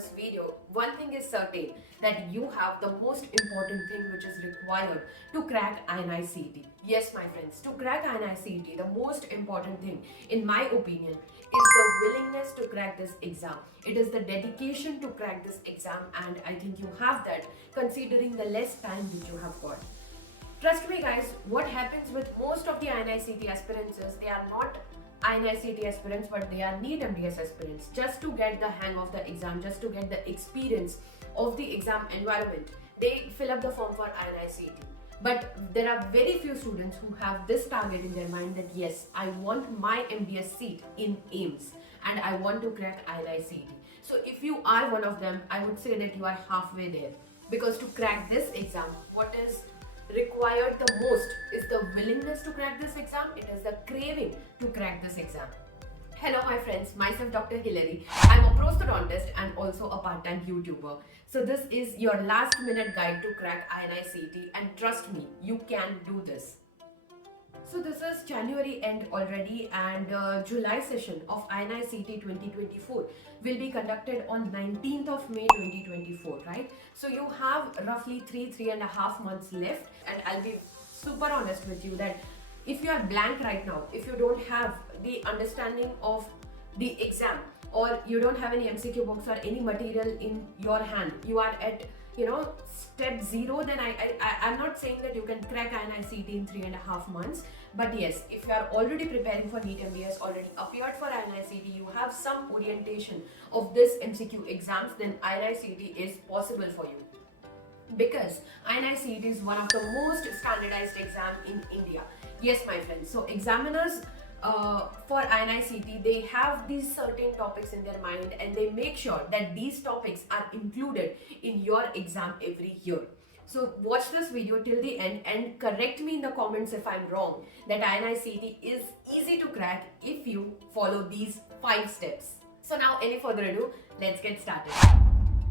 this video, one thing is certain, that you have the most important thing which is required to crack INI-CET. Yes, my friends, to crack INI-CET, the most important thing, in my opinion, is the willingness to crack this exam. It is the dedication to crack this exam, and I think you have that considering the less time which you have got. Trust me guys, what happens with most of the INI-CET aspirants is they are not INI-CET aspirants, but they are NEET MDS aspirants. Just to get the hang of the exam, just to get the experience of the exam environment, they fill up the form for INI-CET. But there are very few students who have this target in their mind that yes, I want my MDS seat in AIIMS and I want to crack INI-CET. So if you are one of them, I would say that you are halfway there. Because to crack this exam, what is required the most is the willingness to crack this exam. It is the craving to crack this exam. Hello my friends, myself Dr. Hilary. I'm a prosthodontist and also a part-time YouTuber. So this is your last minute guide to crack INI-CET, and trust me, you can do this. So this is January end already, and July session of INI-CET 2024 will be conducted on 19th of May 2024, right? So you have roughly 3.5 months left, and I'll be super honest with you that if you are blank right now, if you don't have the understanding of the exam, or you don't have any MCQ books or any material in your hand, you are at step 0, then I'm not saying that you can crack INI-CET in 3.5 months. But yes, if you are already preparing for NEET MDS, already appeared for INI-CET, you have some orientation of this MCQ exams, then INI-CET is possible for you. Because INI-CET is one of the most standardized exam in India. Yes, my friends. So examiners for INI-CET, they have these certain topics in their mind, and they make sure that these topics are included in your exam every year. So watch this video till the end and correct me in the comments if I'm wrong, that INI-CET is easy to crack if you follow these 5 steps. So now, any further ado, let's get started.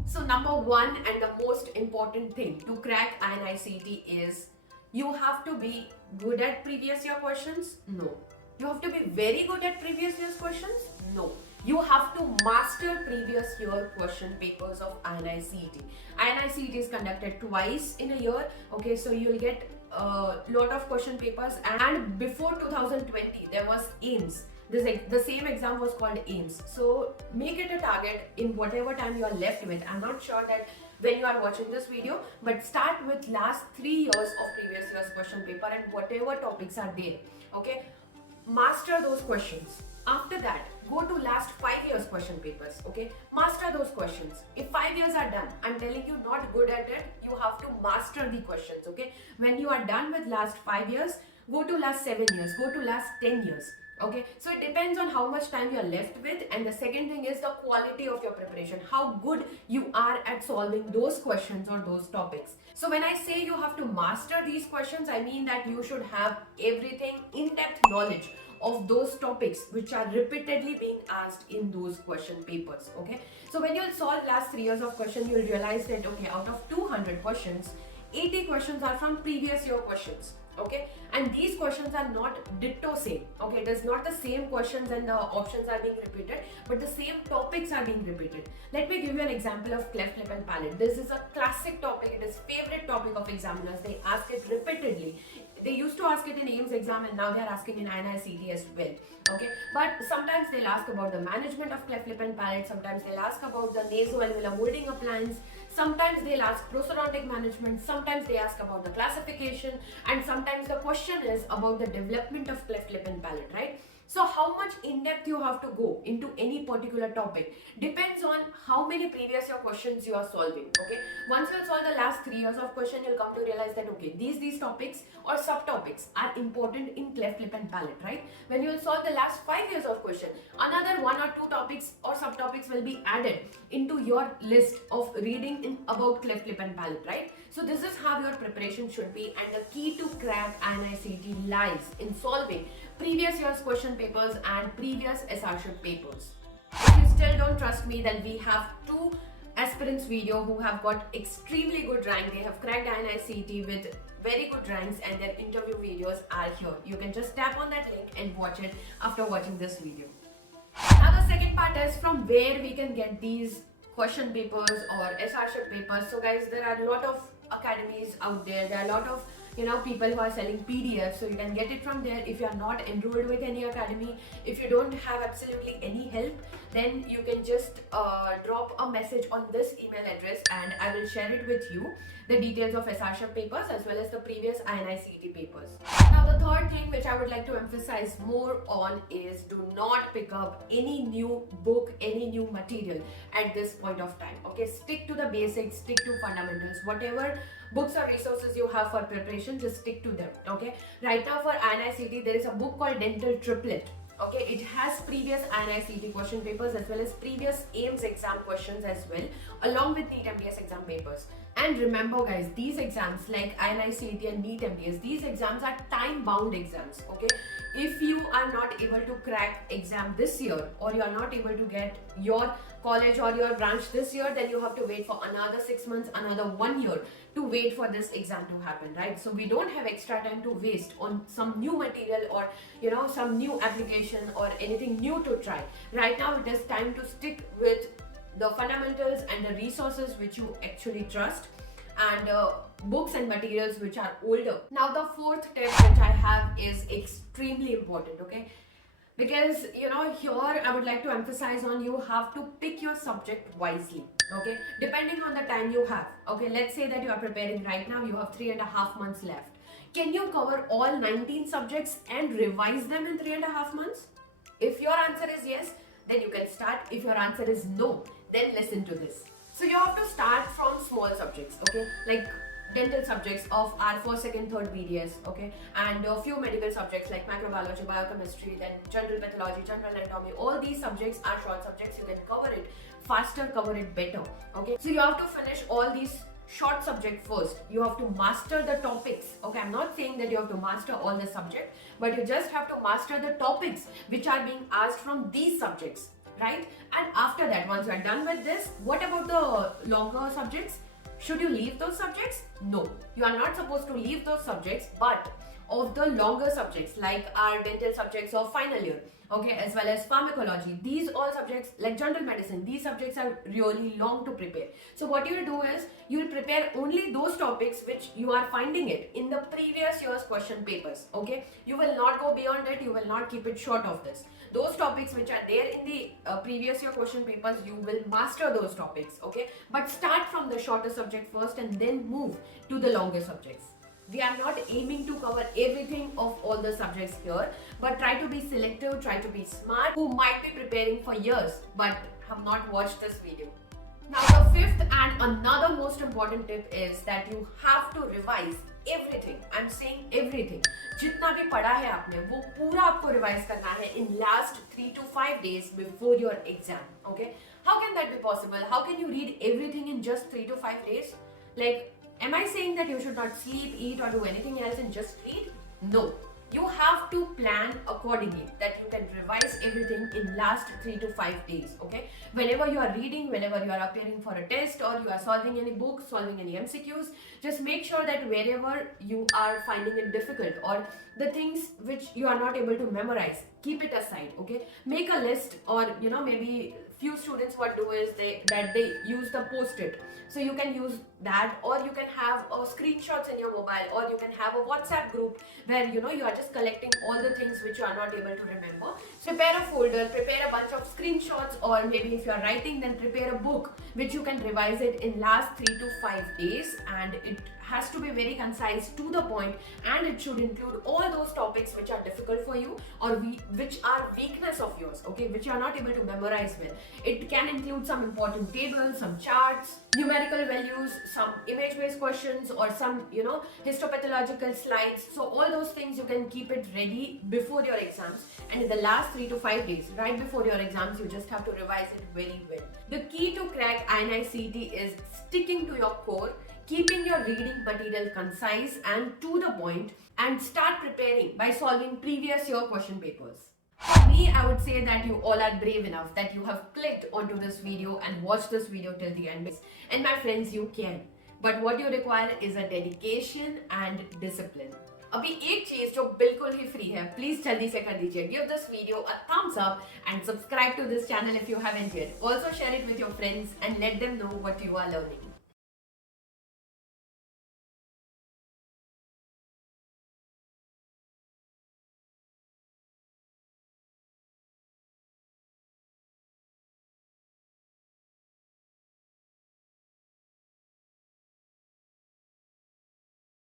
So number 1 and the most important thing to crack INI-CET is you have to be good at previous year questions? No. You have to be very good at previous year's questions? No. You have to master previous year question papers of INI-CET. INI-CET is conducted twice in a year. Okay, so you'll get a lot of question papers. And before 2020, there was AIIMS. The same exam was called AIIMS. So make it a target in whatever time you are left with. I'm not sure that when you are watching this video, but start with last 3 years of previous year's question paper and whatever topics are there. Okay, master those questions. After that, go to last 5 years question papers. Okay, master those questions. If 5 years are done, I'm telling you, not good at it, you have to master the questions. Okay, when you are done with last 5 years, go to last 7 years, go to last 10 years. Okay, so it depends on how much time you are left with, and the second thing is the quality of your preparation, how good you are at solving those questions or those topics. So when I say you have to master these questions, I mean that you should have everything in-depth knowledge of those topics which are repeatedly being asked in those question papers. Okay, so when you'll solve last 3 years of question, you'll realize that okay, out of 200 questions, 80 questions are from previous year questions. Okay, and these questions are not ditto same. Okay, it is not the same questions and the options are being repeated, but the same topics are being repeated. Let me give you an example of cleft lip and palate. This is a classic topic. It is favorite topic of examiners. They ask it repeatedly. They used to ask it in AIIMS exam, and now they are asking in INI-CET as well. Okay, but sometimes they'll ask about the management of cleft lip and palate. Sometimes they'll ask about the nasoalveolar molding appliance. Sometimes they'll ask prosthodontic management, sometimes they ask about the classification, and sometimes the question is about the development of cleft lip and palate, right? So how much in-depth you have to go into any particular topic depends on how many previous year questions you are solving. Okay, once you solve the last 3 years of question, you'll come to realize that okay, these topics or subtopics are important in cleft lip and palate, right? When you will solve the last 5 years of question, another 1 or 2 topics or subtopics will be added into your list of reading in about cleft lip and palate, right? So this is how your preparation should be, and the key to crack INI-CET lies in solving previous year's question papers and previous SRship papers. If you still don't trust me, then we have 2 aspirants video who have got extremely good rank. They have cracked INI-CET with very good ranks, and their interview videos are here. You can just tap on that link and watch it after watching this video. Now the second part is from where we can get these question papers or SRship papers. So guys, there are a lot of academies out there. There are a lot of people who are selling PDFs, so you can get it from there. If you are not enrolled with any academy, if you don't have absolutely any help, then you can just drop a message on this email address and I will share it with you, the details of SRship papers as well as the previous INI-CET papers. Now the third thing which I would like to emphasize more on is do not pick up any new book, any new material at this point of time. Okay, stick to the basics, stick to fundamentals. Whatever books or resources you have for preparation, just stick to them. Okay, right now for INI-CET there is a book called Dental Triplet. Okay, it has previous INI-CET question papers as well as previous AIMS exam questions as well, along with NEET MDS exam papers. And remember guys, these exams like INI-CET and NEET MDS, these exams are time-bound exams. Okay, if you are not able to crack exam this year, or you are not able to get your college or your branch this year, then you have to wait for another 6 months, another 1 year to wait for this exam to happen, right? So we don't have extra time to waste on some new material or some new application or anything new to try. Right now it is time to stick with the fundamentals and the resources which you actually trust, and books and materials which are older. Now the fourth tip which I have is extremely important, okay? Because here I would like to emphasize on, you have to pick your subject wisely. Okay, depending on the time you have. Okay, let's say that you are preparing right now, you have 3.5 months left. Can you cover all 19 subjects and revise them in 3.5 months? If your answer is yes, then you can start. If your answer is no, then listen to this. So you have to start from small subjects, okay, like dental subjects of our first, second, third BDS, okay, and a few medical subjects like microbiology, biochemistry, then general pathology, general anatomy. All these subjects are short subjects. You can cover it faster, cover it better. Okay, so you have to finish all these short subject first. You have to master the topics. Okay, I'm not saying that you have to master all the subject, but you just have to master the topics which are being asked from these subjects, right? And after that, once you are done with this, what about the longer subjects? Should you leave those subjects? No, you are not supposed to leave those subjects, but of the longer subjects like our dental subjects of final year, okay, as well as pharmacology, these all subjects like general medicine, these subjects are really long to prepare. So what you will do is, you will prepare only those topics which you are finding it in the previous year's question papers. Okay, you will not go beyond it, you will not keep it short of this. Those topics which are there in the previous year question papers, you will master those topics. Okay, but start from the shorter subject first and then move to the longer subjects. We are not aiming to cover everything of all the subjects here, but try to be selective, try to be smart, who might be preparing for years but have not watched this video. Now the fifth and another most important tip is that you have to revise everything. I'm saying everything. जितना भी पढ़ा है आपने, वो पूरा आपको revise करना है in last 3 to 5 days before your exam. Okay? How can that be possible? How can you read everything in just 3 to 5 days? Like, am I saying that you should not sleep, eat or do anything else and just read? No. You have to plan accordingly, that you can revise everything in last 3 to 5 days, okay? Whenever you are reading, whenever you are appearing for a test or you are solving any book, solving any MCQs, just make sure that wherever you are finding it difficult or the things which you are not able to memorize, keep it aside, okay? Make a list, or maybe few students what do is they use the post-it. So you can use that, or you can have screenshots in your mobile, or you can have a WhatsApp group where you are just collecting all the things which you are not able to remember. So prepare a folder, prepare a bunch of screenshots, or maybe if you are writing, then prepare a book which you can revise it in last 3 to 5 days, and it has to be very concise, to the point, and it should include all those topics which are difficult for you or which are weakness of yours, okay, which you are not able to memorize well. It can include some important tables, some charts, numerical values, some image-based questions, or some histopathological slides. So all those things you can keep it ready before your exams, and in the last 3 to 5 days right before your exams, you just have to revise it very well. The key to crack INI-CET is sticking to your core, keeping your reading material concise and to the point, and start preparing by solving previous year question papers. For me, I would say that you all are brave enough that you have clicked onto this video and watched this video till the end. And my friends, you can. But what you require is a dedication and discipline. अभी एक चीज जो बिल्कुल ही free है, please जल्दी से कर दीजिए, give this video a thumbs up and subscribe to this channel if you haven't yet. Also share it with your friends and let them know what you are learning.